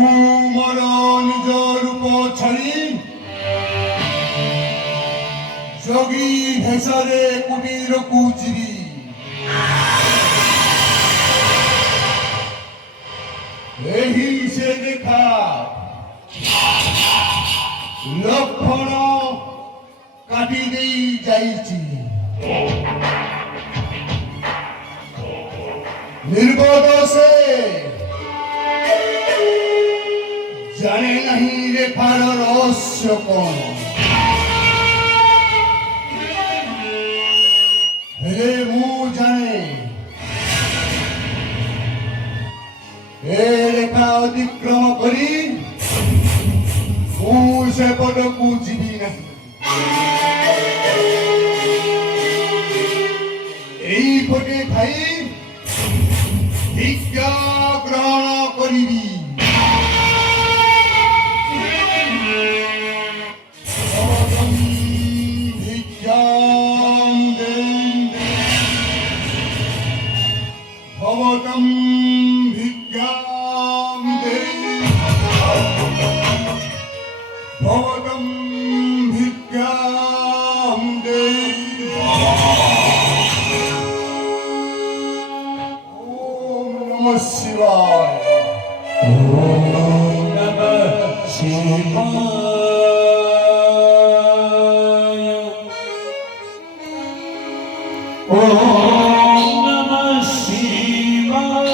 ମୋର ନିଜ ରୂପ ଛାଡ଼ି ଯୋଗୀ ଭେଷରେ କୁଟୀରକୁ ଯିବି। ଏହି ସେ ଦେଖା ଲକ୍ଷଣ କାଟି ଦେଇ ଯାଇଛି। निर्बोध से जाने नहीं रेखार रहस्य कौन हेले मु जाने ए रेखा अतिक्रम करी से पटकू जीवी नहीं यही पटे थाई भिक्षा ग्रहण करिबी। भवतं भिक्षां देहि भवतं भिक्षां देहि भवतं भिक्षां देहि। नमः शिवाय। ओम नमः शिवाय। ओम नमः शिवाय।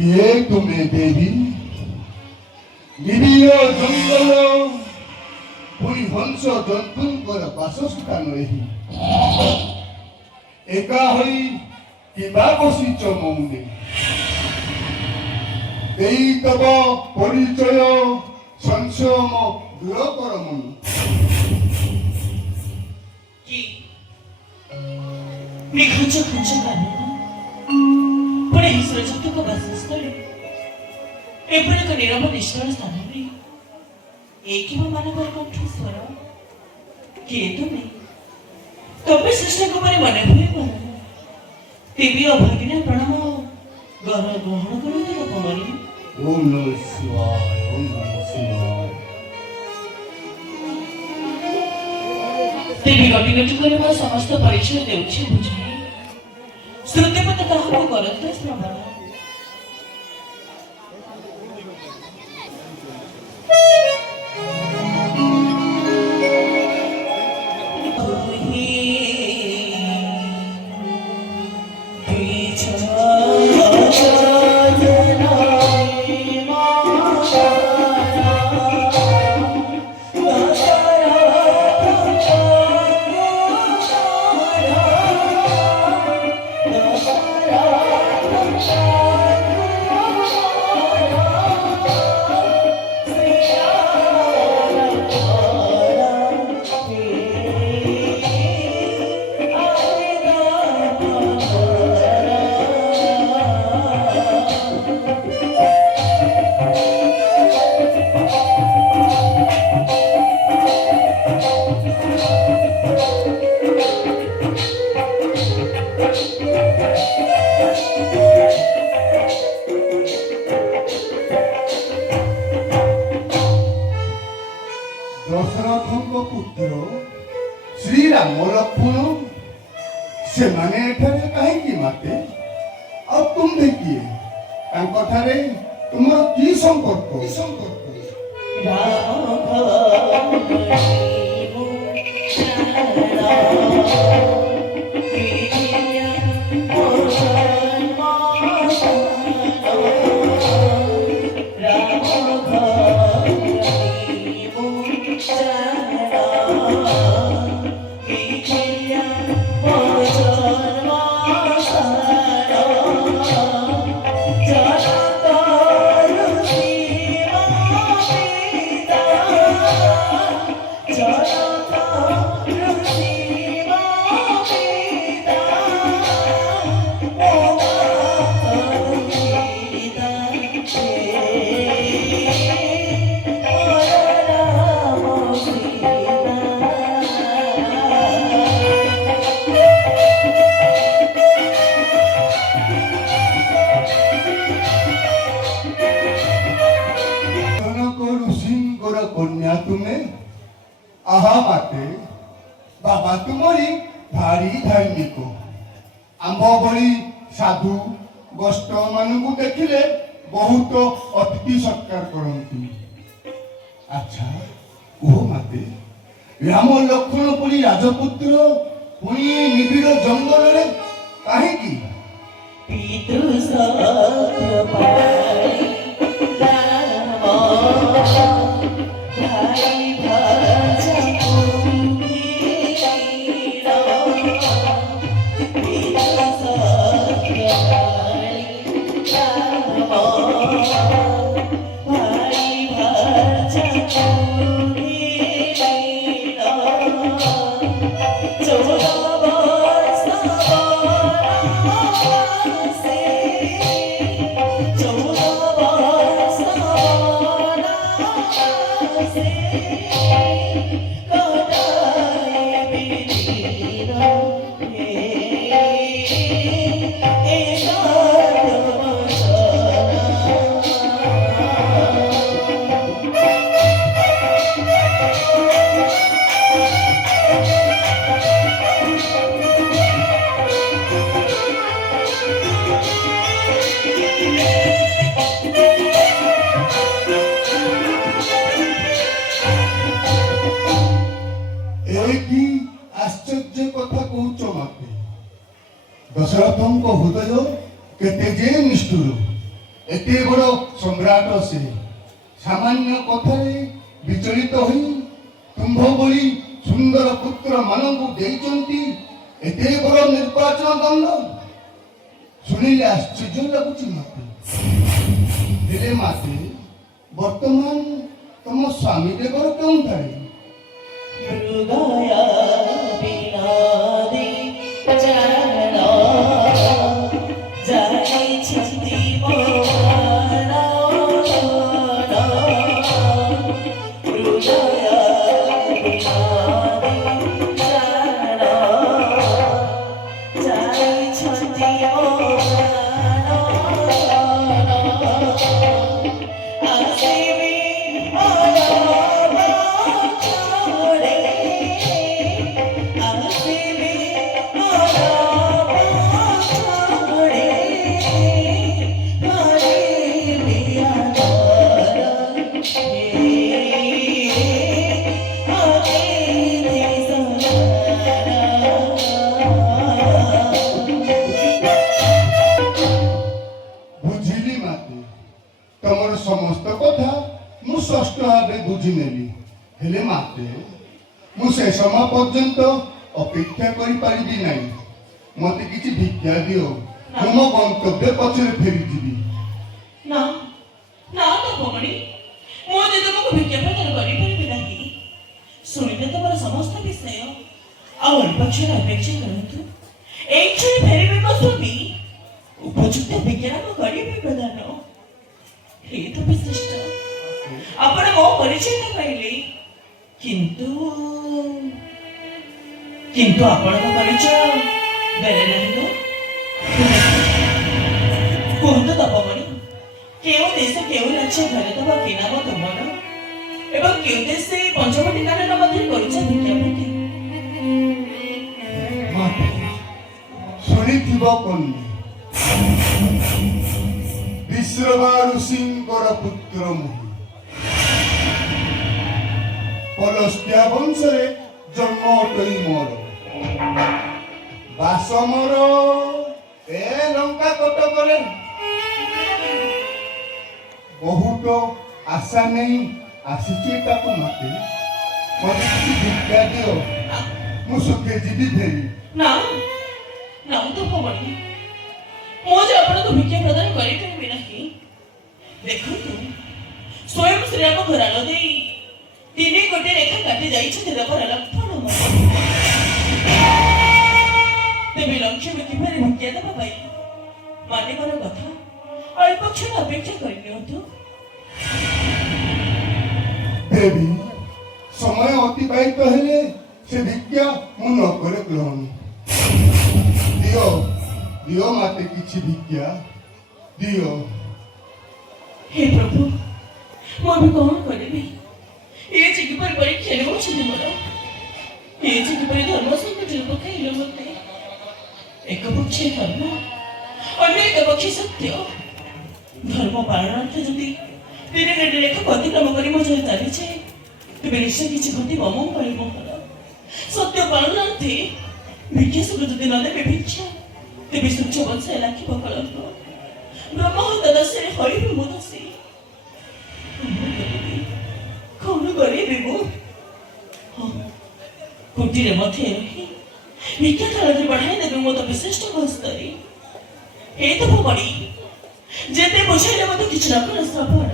କିଏ ତୁମେ ଦେବୀ? ନିବିଡ଼ ଜଙ୍ଗଲ ପୁଣି ହଂସ ଜନ୍ତୁଙ୍କର ବାସସ୍ଥାନ ଏହି। ଏକା ହୋଇ କିମ୍ବା ବସିଛ ମୌନେ, ଦେଇ ତବ ପରିଚୟ ସଂଶୟ ଦୂର କର ମନ। কি মেঘাচ্ছ খুঁজছ কারণ পুଣି ହିଂସ୍ରଜନ୍ତୁଙ୍କ ବାସସ୍ଥଳୀ ଏପରି ଏକ ନିରବ ନିଷ୍ଠଳ ସ୍ଥାନରେ ଏକିବ ମାନବର କଣ୍ଠସ୍ୱର। କିଏ ତୁମେ? ତମେ ସୃଷ୍ଟିଙ୍କ ପରି ମନେ ହୁଏ ମୋର। ଦେବୀ ଅଭାଗିନା ପ୍ରଣାମ ଗ୍ରହଣ କରନ୍ତୁ ଗୋପବରୀ। ଓମ୍ ନମଃ ଶିବାୟ, ଓମ୍ ନମଃ ଶିବାୟ। ଦେବୀ ଗଟି ଗଟି କରି ମୋ ସମସ୍ତ ପରିଚୟ ଦେଉଛି ବୁଝାଇ। ଶ୍ରୁତିପତି ତାହାକୁ କରନ୍ତୁ ଶ୍ରବଣ। ଦଶରଥଙ୍କ ପୁତ୍ର ଶ୍ରୀରାମ ଲକ୍ଷ୍ମଣ ସେମାନେ ଏଠାରେ କାହିଁକି ମାତେ? ଆଉ ତୁମେ କିଏ? ତାଙ୍କଠାରେ ତୁମର କି ସମ୍ପର୍କ? ଜନକ ଋଷିଙ୍କ ଜମିଦାରଙ୍କର କନ୍ୟା ତୁମେ? ଆହା ମାତେ, ବାବା ତୁମରି ଭାରି ଧାର୍ମିକ। ଆମ୍ଭ ଭଳି ସାଧୁ ଗୋଷ୍ଠ ମାନଙ୍କୁ ଦେଖିଲେ ବହୁତ ଅତିଥି ସତ୍କାର କରନ୍ତି। ଆଚ୍ଛା କୁହ ମାତେ, ରାମ ଲକ୍ଷ୍ମଣ ପରି ରାଜପୁତ୍ର ପୁଣି ନିବିଡ଼ ଜଙ୍ଗଲରେ କାହିଁକି? ପିତୃ ସତ୍ୟ ପାଇ ଭାଇ ଭାଜା ଦଶରଥଙ୍କ ହୃଦୟ କେତେ ଯେ ନିଷ୍ଠୁର। ଏତେ ବଡ଼ ସମ୍ରାଟ ସେ ସାମାନ୍ୟ କଥାରେ ବିଚଳିତ ହୋଇ ତୁମ୍ଭ ଭଳି ସୁନ୍ଦର ପୁତ୍ର ମାନଙ୍କୁ ଦେଇଛନ୍ତି ଏତେ ବଡ଼ ନିର୍ବାଚନ ଦଣ୍ଡ। ଶୁଣିଲେ ଆଶ୍ଚର୍ଯ୍ୟ ଲାଗୁଛି ମତେ। ହେଲେ ମାତେ, ବର୍ତ୍ତମାନ ତମ ସ୍ୱାମୀ ଦେବର କେଉଁଠାରେ? ସମସ୍ତ କଥା ମୁଁ ସ୍ପଷ୍ଟ ଭାବେ ବୁଝିନେଲି। ହେଲେ ମାତେ, ମୁଁ ସେ ସମୟ ପର୍ଯ୍ୟନ୍ତ ଅପେକ୍ଷା କରିପାରିବି ନାହିଁ। ମତେ କିଛି ଭିକ୍ଷା ଦିଅ, ମୁଁ ମୋ ଗନ୍ତବ୍ୟ ପଛରେ ଫେରିଯିବି। ନା ନା ତପମଣି, ମୁଁ ଯେ ତୁମକୁ ଭିକ୍ଷା ପ୍ରଦାନ କରିପାରିବି ନାହିଁ। ଶୁଣିଲେ ତମର ସମସ୍ତ ବିଷୟ ଆଉ ଅଳ୍ପକ୍ଷଣ ଅପେକ୍ଷା କରନ୍ତୁ। ଏଇଠି ଫେରିବେ ମୋ ସ୍ୱାମୀ, ଉପଯୁକ୍ତ ବିଜ୍ଞାନ କରିବେ ପ୍ରଦାନ। हे तो विशिष्ट आपण ମୋ ପରିଚୟ ପାଇଲେ, କିନ୍ତୁ ଆପଣଙ୍କ ପରିଚୟ ବେଲେ ନାହିଁ। କୁହନ୍ତୁ ତପମଣି, କେଉଁ ଦେଶ କେଉଁ ରାଜ୍ୟ ଘରେ ଦେବା କି ନାମ ତୁମର, ଏବଂ କେଉଁ ଦେଶ ପଞ୍ଚବଟୀ କାନନ ମଧ୍ୟରେ କରୁଛ ଭିକ୍ଷାବୃତ୍ତି? ଶୁଣିଥିବ କନ୍ୟା, ବିଶ୍ରବା ଋଷିଙ୍କର ପୁତ୍ର ମୁଁ। ପଲସ୍ତ୍ୟା ବଂଶରେ ଜନ୍ମ ଅଟଇ ମୋର, ବାସ ମୋର ଏ ଲଙ୍କା କଟକରେ। ବହୁତ ଆଶା ନେଇ ଆସିଛି ତାକୁ ମାତେ, ମତେ କିଛି ଭିକ୍ଷା ଦିଅ, ମୁଁ ସୁଖେ ଯିବି ଫେରି। ନା ନା ତପମଣି, ମୁଁ ଯେ ଆପଣଙ୍କୁ ଭିକ୍ଷା ପ୍ରଦାନ କରିପାରିବି ନାହିଁ। ଦେଖନ୍ତୁ, ସ୍ୱୟଂ ଶ୍ରୀରାମ ଘରାଣ ଦେଇ 3 ଗୋଟି ରେଖା କାଟି ଯାଇଛନ୍ତି ଦେବର ଲକ୍ଷ୍ମଣ। ତେବେ ଲକ୍ଷ୍ମୀ କିପରି ଭିକ୍ଷା ଦେବା ପାଇଁ ମାନେଙ୍କର କଥା ଅଳ୍ପ କ୍ଷଣ ଅପେକ୍ଷା କରିନିଅନ୍ତୁ। ଦେବୀ, ସମୟ ଅତିବାହିତ ହେଲେ ସେ ଭିକ୍ଷା ମୁଁ ନ କରେ ଗ୍ରହଣ। ଦିଅ ଦିଅ ମାତେ କିଛି ଭିକ୍ଷା ଦିଅ। हे प्रभु, ମୁଁ ଏବେ କଣ କରିବି? କେଡ଼େ କହୁଛନ୍ତି ମୋର ଏ ଯେ କିପରି ଧର୍ମ ସଂକଟରେ ପକାଇଲ ମୋତେ ଏକ ପକ୍ଷେ ଧର୍ମ ଅନ୍ୟ ଏକ ପକ୍ଷେ ସତ୍ୟ ଧର୍ମ ପାଳନାର୍ଥ ଯଦି ଦିନେ ଗେଟେ ଲେଖାକୁ ଅତିକ୍ରମ କରି ମୋ ଜୟ ଚାଲିଛେ ତେବେ ନିଶ୍ଚୟ କିଛି ଘଟିବ ମଙ୍ଗଳ ମଙ୍ଗଳ ସତ୍ୟ ପାଳନାର୍ଥେ ଭିକ୍ଷା ସୁଖ ଯଦି ନ ଦେବେ ଭିକ୍ଷା ତେବେ ସୂର୍ଯ୍ୟ ବଂଶାଏ ଲାଖିବ କଳଙ୍କ ବ୍ରହ୍ମହତ୍ୟା ଦଶରେ ହରିବି ମୁଁ ଦୋଷୀ କଣ କରିବି ମୁଁ କୁଟିରେ ମଧ୍ୟ ରହି ଭିକ୍ଷା ଥାଳରେ ବଢ଼ାଇ ଦେବେ ମୋ ତ ବିଶିଷ୍ଟ ହସ୍ତରେ ଏ ତ ଭଗଣୀ ଯେତେ ବୁଝାଇଲେ ମଧ୍ୟ କିଛି ନ କର ଶ୍ରବଣ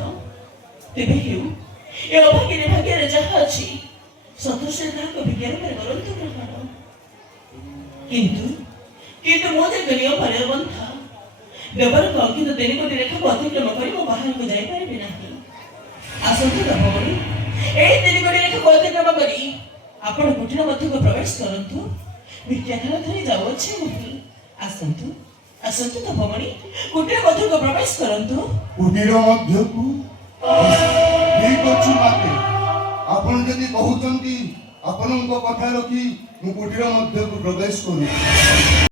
ତେବେ ହେଉ ଏ ଅଭାଗୀରେ ଭାଗ୍ୟରେ ଯାହା ଅଛି ସନ୍ତୋଷରେ ତାହାକୁ ଭିକ୍ଷା ରୂପରେ କରନ୍ତୁ ଗ୍ରହଣ କିନ୍ତୁ କିନ୍ତୁ ମୋ ଦେହ ନିୟମରେ ବନ୍ଧା ବ୍ୟବହାରକୁ ଅଙ୍କିତ 3 କୋଟି ରେଖାକୁ ଅତିକ୍ରମ କରି ମୁଁ ବାହାରକୁ ଯାଇପାରିବି ନାହିଁ ଆସନ୍ତୁ ଭଗଣୀ ଏହି 3 କୋଟି ରେଖାକୁ ଅତିକ୍ରମ କରି ଆପଣ କୁଟୀର ମଧ୍ୟକୁ ପ୍ରବେଶ କରନ୍ତୁ ଭିକ୍ଷାଥାଳ ଧରି ଯାଉଅଛି ନାହିଁ ଆସନ୍ତୁ ଆସନ୍ତୁ ତ ଭଗଣୀ କୁଟୀର ମଧ୍ୟକୁ ପ୍ରବେଶ କରନ୍ତୁ କୁଟୀର ମଧ୍ୟକୁ ଠିକ ଅଛି ମାତେ ଆପଣ ଯଦି କହୁଛନ୍ତି ଆପଣଙ୍କ କଥା ରଖି ମୁଁ କୁଟୀର ମଧ୍ୟକୁ ପ୍ରବେଶ କରୁଛି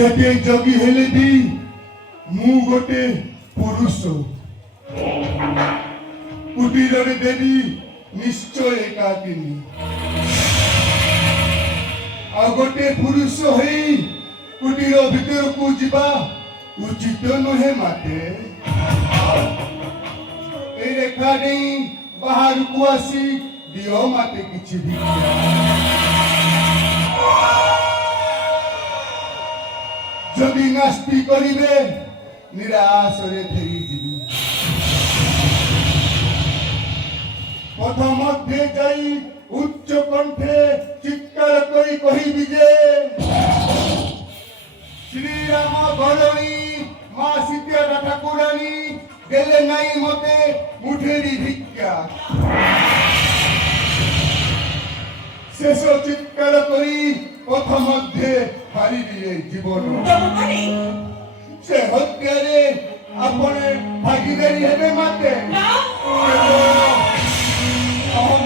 ଯେତେ ଜଗି ହେଲେ ବି ମୁଁ ଗୋଟେ ପୁରୁଷ କୁଟୀରରେ ଦେବି ନିଶ୍ଚୟ ଏକାକିନୀ ଆଉ ଗୋଟେ ପୁରୁଷ ହେଇ କୁଟୀର ଭିତରକୁ ଯିବା ଉଚିତ ନୁହେଁ ମାତେ ଏ ରେଖା ନେଇ ବାହାରକୁ ଆସି ଦିଅ ମାତେ କିଛି ଭିକ୍ଷା ଯଦି ନାସ୍ତି କରିବେ ନିରାଶରେ ଫେରିଯିବି পথ মধ্যে যাই উচ্চ কণ্ঠে চিৎকার করি কহিবি যে শ্রীরাম বরণী মা সীতা ঠাকুরানী গেলে নাই মতে মুঠেরি ভিক্ষা শেষ চিৎকার করি পথ মধ্যে হারিবি এই জীবন জমকনি সে হত্যারে আপনে ভাগিদারি হেবে মাতে না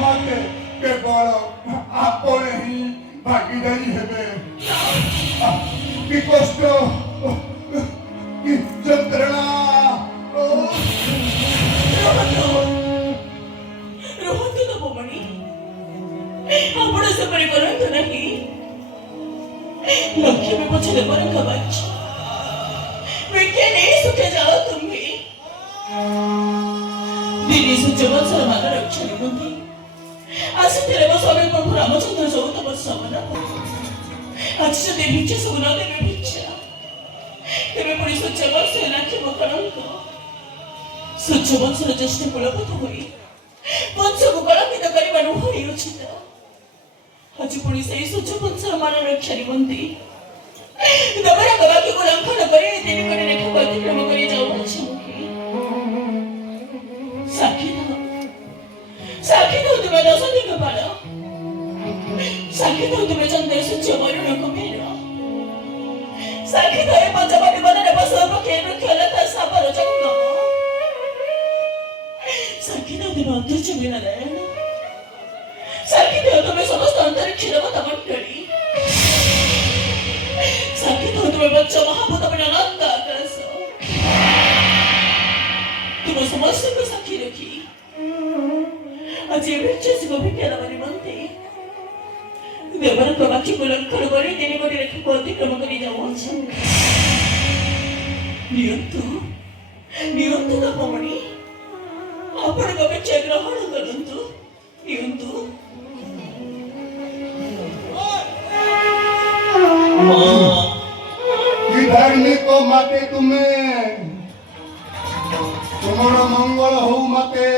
মাতে কেবল আপনে হি ভাগিদারি হেবে কি কষ্ট কি যন্ত্রণা ରୁହନ୍ତୁ ତପମଣି ଆପଣ ସେପରି କରନ୍ତୁ ନାହିଁ ଲକ୍ଷ୍ମୀ ପଛରେ ବରଙ୍କ ବାଛ ଭିକ୍ଷା ନେଇ ସୁଖେ ଯାଅ ତୁମ୍ଭେ ଦିନେ ସୂର୍ଯ୍ୟବଂଶର ମାନ ରକ୍ଷା ନିମନ୍ତେ ଆସିଥିଲେ ମୋ ସ୍ୱାମୀ ପ୍ରଭୁ ରାମଚନ୍ଦ୍ର 14 ବର୍ଷ ଅବନତ ଆଜି ଯଦି ଭିକ୍ଷା ସବୁ ନ ଦେବେ ଭିକ୍ଷା ତେବେ ପୁଣି ସୂର୍ଯ୍ୟବଂଶ ଲାଖି କଳଙ୍କ ସୂର୍ଯ୍ୟବଂଶର ଜ୍ୟେଷ୍ଠ କୁଳପଥ ହୋଇ ବଂଶକୁ କଳଙ୍କିତ କରିବା ନୁହଁରି ଉଚିତ ଆଜି ପୁଣି ସେଇ ସୂର୍ଯ୍ୟବଂଶର ମାନ ରକ୍ଷା ନିମନ୍ତେ ଦମନଙ୍କ ବାକ୍ୟକୁ ଲଙ୍ଘନ କରି ତିନି କୋଟି ରେଖା ଅତିକ୍ରମ କରି ଯାଉଅଛି ସାକ୍ଷୀ ଦଉ ତୁମେ 10 ଦିନ ପାଳ ସାକ୍ଷୀ ଦଉ ତୁମେ ଚନ୍ଦ୍ର ସୂର୍ଯ୍ୟ ବରୁଣ କୁମେର ସାକ୍ଷୀ ଦଉ ପଞ୍ଚବାଟି ବନରେ ପଶୁ ପକ୍ଷୀ ବୃକ୍ଷଲତା ସାପର ଜଙ୍ଗମ ସାକ୍ଷୀ ଦଉ ତୁମେ ଅଧ୍ୟକ୍ଷ ନାରାୟଣ ସାକ୍ଷୀ ଦଉ ତୁମେ ସମସ୍ତ ଅନ୍ତରୀକ୍ଷର ମତମଣ୍ଡଳୀ ସାକ୍ଷୀ ଦଉ ତୁମେ ପଞ୍ଚ ମହାଭୂତ ଅନନ୍ତ ଆକାଶ ତୁମ ସମସ୍ତଙ୍କୁ ସାକ୍ଷୀ ରଖି ଆଜି ଭିକ୍ଷାସିକ ଭିକ୍ଷା ଦେବା ନିମନ୍ତେ ଦେବରଙ୍କ ବାକ୍ୟକୁ ଲଙ୍ଘନ କରି ତିନି କୋଟି ରେଖାକୁ ଅତିକ୍ରମ କରି ଯାଉଅଛି ନିଅନ୍ତୁ ନିଅନ୍ତୁ ତପମଣି ଆପଣଙ୍କ ଭିକ୍ଷା ଗ୍ରହଣ କରନ୍ତୁ ନିଅନ୍ତୁ কি ধার্মিক মাতে তুমি তোমার মঙ্গল হউ মাতে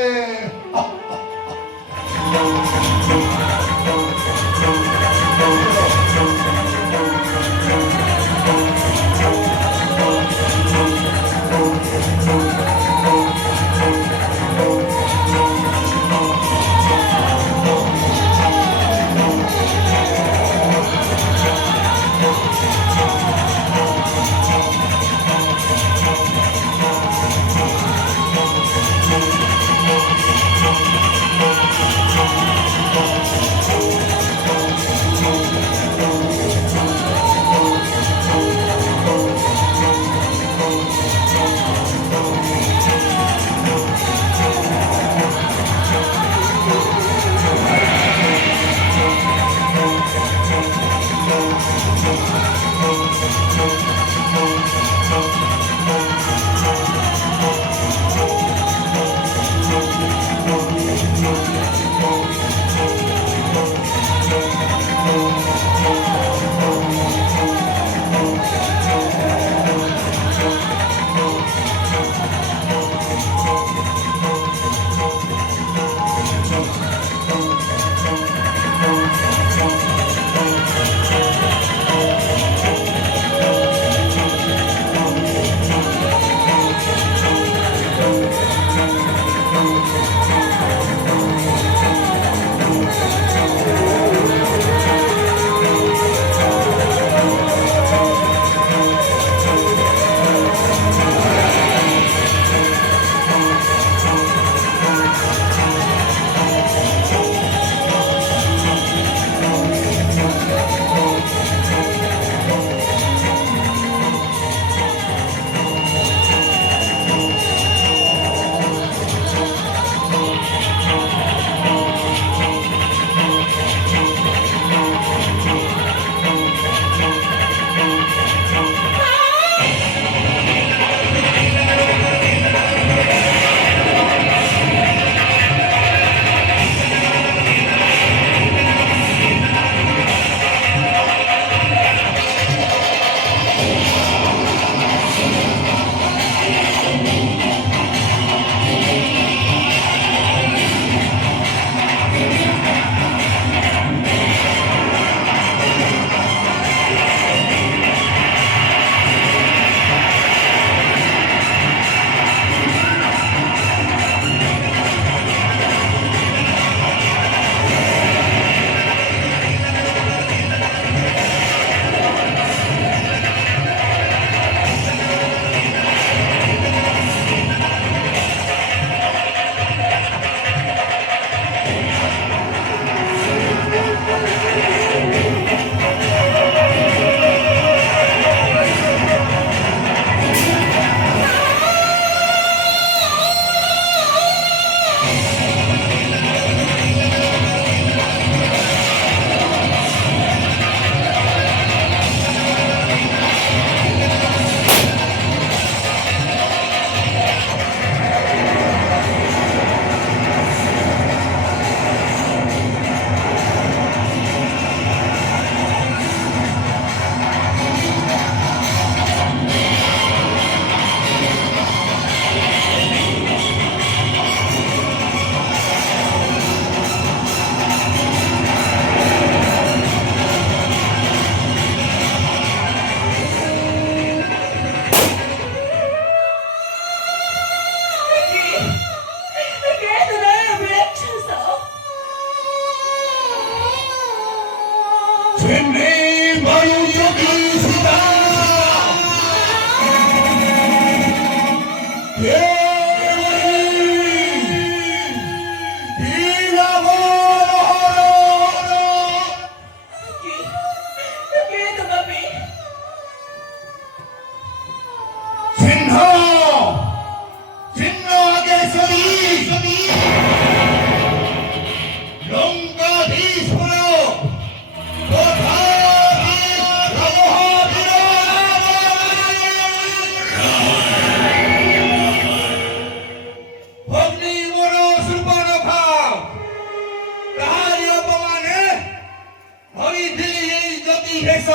କିସ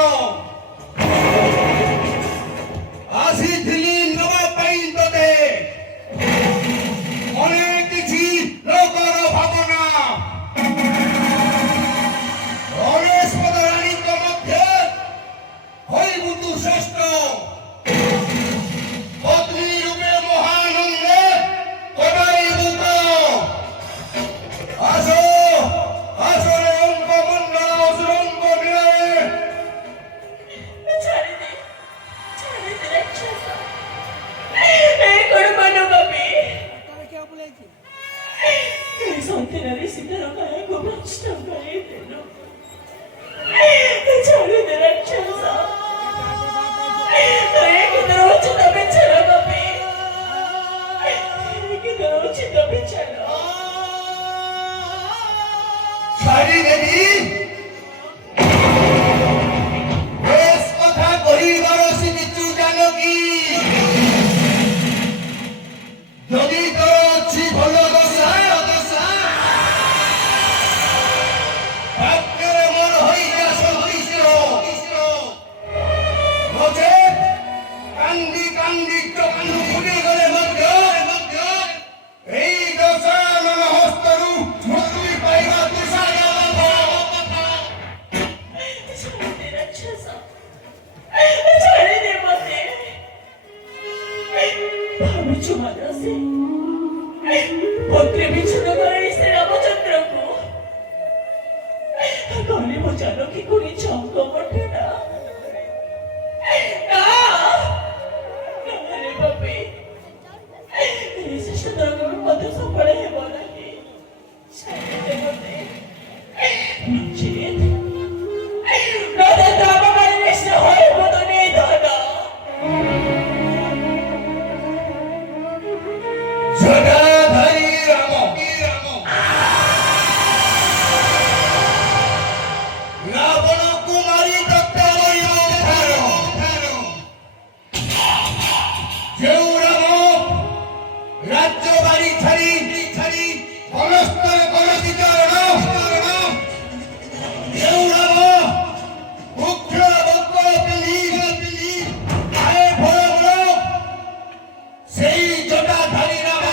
ଆସିଥିଲି ନବା ପାଇଁ ତତେ ମନେ କିଛି ଲୋକର ଭାବନା ଅନେଶ୍ୱତ ରାଣୀଙ୍କ ମଧ୍ୟ ହୋଇବୁ ତୁ ଶ୍ରେଷ୍ଠ ପତ୍ନୀ ରୂପେ ମହାନନ୍ଦେ କଟାଇବୁ ତ ଆସ ଆସରେ ଅଙ୍କ ମଣ୍ଡଳ ଅସୁରଙ୍କ ନିଳୟରେ ଛାଡ଼ିଦେ ରାକ୍ଷସ ଏ କଣ ମାନ ବାବି ସନ୍ତାନରେ ସୀତାର କାୟାକୁ ଭ୍ରଷ୍ଟ କରିଦେଲୁ ଛାଡ଼ିଦେ ରାକ୍ଷସ କି ଉଚିତ ବିଚାର ବାବି କି ଉଚିତ ବିଚାର ଛାଡ଼ିଦେବି ବେଶ କଥା କହିବାର ଶିଖିଛୁ ଜାନକୀ ଯଦି ତୋର ଅଛି ଭଲ ଦଶା ଭାଗ୍ୟରେ ମୋର ହୋଇଯା ସଦୃଶ୍ୟ ନଚେତ୍ କାନ୍ଦି କାନ୍ଦି ଚକ୍ଷୁ ଫୁଟିଗଲେ ମଧ୍ୟ ଏହି ଦଶାନନ ହସ୍ତରୁ ମୁକ୍ତି ପାଇବା ଛାଡ଼ିଦେ ରାକ୍ଷସ ଛାଡ଼ିଦେ ମତେ ଭାବୁଛୁ ମାନସୀ ପତ୍ନୀ ବିଚ୍ଛେଦ କରି ସେ ରାମଚନ୍ଦ୍ରକୁ ଗରିବ ଜାନକୀକୁ ନିଜ ଅଙ୍ଗ ପଠେନା ରେ ବାପି ଏ ଶିଷ୍ଟ ତରଙ୍ଗରୁ ମଧ୍ୟ ସଫଳ ହେବ ନାହିଁ ଛାଡ଼ିଦେ ମତେ ନଚେତ୍ ଜଟାଧାରୀ ରାମ ରାବଣକୁ ମାରି ଦଗ୍ଧ କରିବ ଯେଉଁ ରାମ ରାଜ୍ୟ ବାଡ଼ି ଛାଡ଼ି ବନସ୍ତରେ କରନ୍ତି ଚରଣ ଯେଉଁ ରାମ ମୁଖ୍ୟ ବସ୍ତ୍ର ପିନ୍ଧି ଆଏ ଫଳ ସେଇ ଜଟାଧାରୀ ରାମ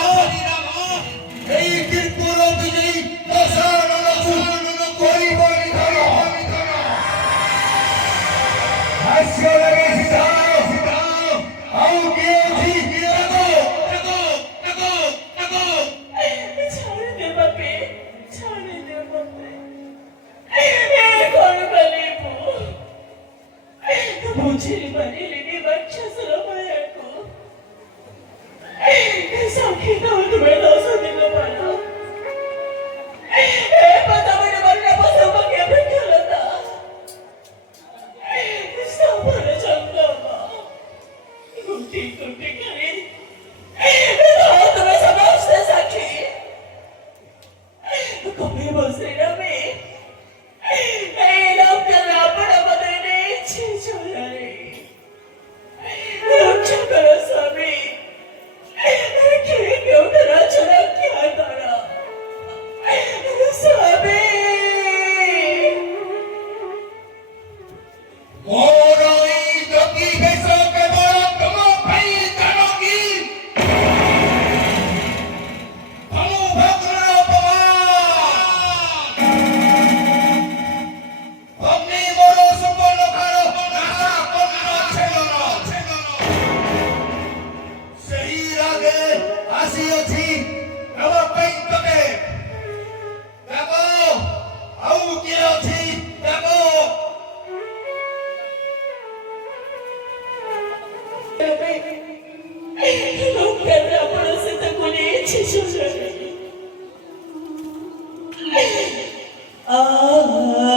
এই ত্রিপুর বিজয়ী দশাননକୁ କରିବ ନିଧନ ହାସ୍ୟ ଲାଗେ ସିଧା ଆଉ କିଏ ଅଛି ଛାଡ଼ିଦେ ବାପି ଛାଡ଼ିଦେ ମତେ ଏ କଣ କଲିବୁ ବୁଝି ପାରିଲିନି ରାକ୍ଷସର ମାୟାକୁ ସଖୀ କହୁଥିବେ 10 ଦିନ ମାନ ଏ ପଦବୀରେ ମରିଲା ପଶୁ ପକ୍ଷୀ ବୃକ୍ଷଲତା ସଫଳ ଜଙ୍ଗମ ଗୁଟି ଗୁଟି କରି ତୁମେ ସମସ୍ତେ ସାକ୍ଷୀ କବି ବସେ ରମେ এই লোকটা রাবণ আমাদের নেছে চলারে রক্ষা করো স্বামী কেউ তারা ছাড়া কি করা স্বামী ମୋର ଏଇ ଜ୍ୟୋତି ବେଶ କେବଳ ତମ ପାଇଁ ଜାନକୀ ଅନୁଭଦ୍ର ଅପମାନ ଅଗ୍ନି ମୋର ସୁବର୍ଣ୍ଣକାର ନାଶା ଛେଦନ ସେହି ରାଗେ ଆସିଅଛି ନେବା ପାଇଁ ତତେ ଦେବ ଆଉ କିଏ ଅଛି ଦେବ লোকের রাবণ সীতা কোলে ছেড়ে আ